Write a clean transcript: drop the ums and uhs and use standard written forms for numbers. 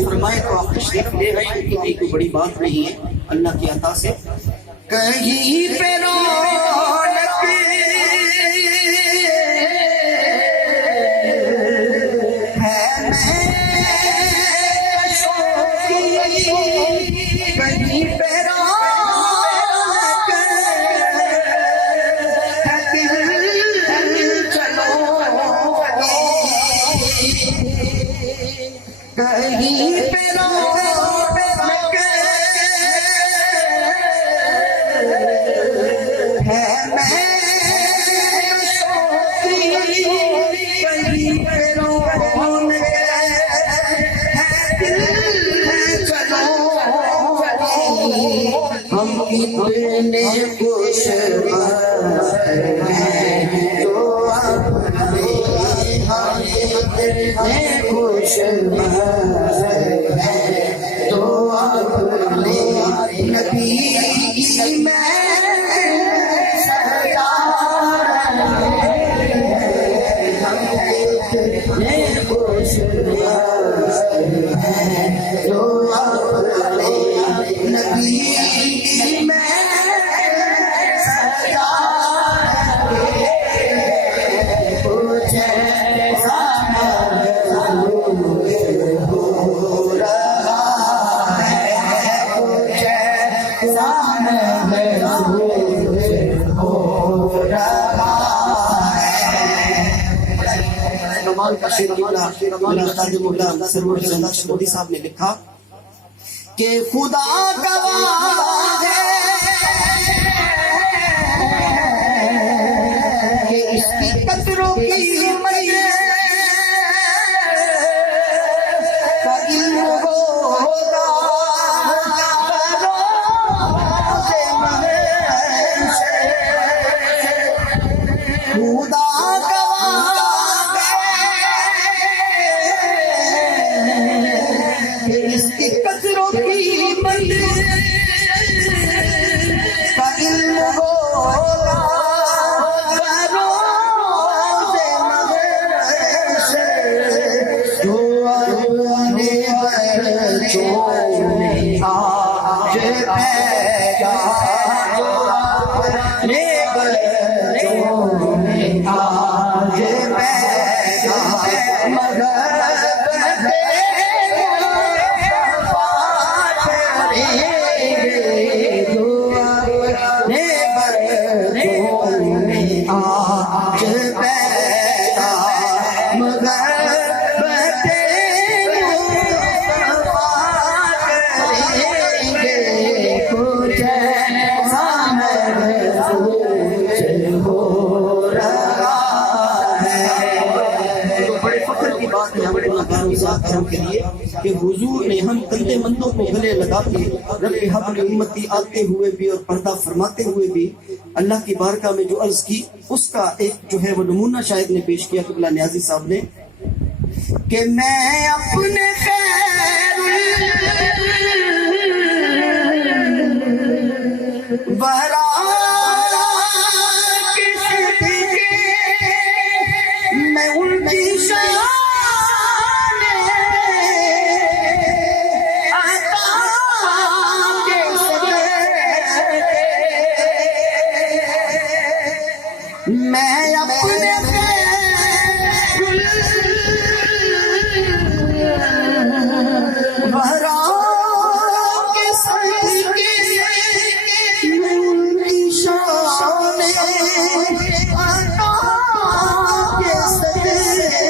फरमाए तो आप तशरीफ ले आए, ये कोई बड़ी बात नहीं है, अल्लाह की अता से। कहीं पे रौनक है कहीं पे कहीं पे हम कितने खुश हैं तो अपने हम कितने खुश हैं तो अपने नबी की मैं खुश हैं तो अपने नबी की मैं मोदी साहब ने लिखा कि खुदा गवाह है कि इसकी कदरों की मैंने का इल्म होगा खुदा इसकी कदरों की मंदिर का इल्म होगा जो अपने बच्चों में आज पैदा जो अपने बच्चों में आज पैदा मगर आज पैदा मगर बते करेंगे कुछ ऐसा हो रहा है। तो बड़े फख्र की बात है हमारे गुनाहगारों के लिए कि हुजूर ने हम कंधे मंदों को गले लगा के रब्बे हब्ल उम्मती आते हुए भी और पर्दा फरमाते हुए भी अल्लाह की बारगाह में जो अर्ज की उसका एक जो है वो नमूना शायद ने पेश किया किबला न्याजी साहब ने कि मैं अपने बहरा मैं उनकी मैं अपने भरा के संग मैं उनकी शान के सदे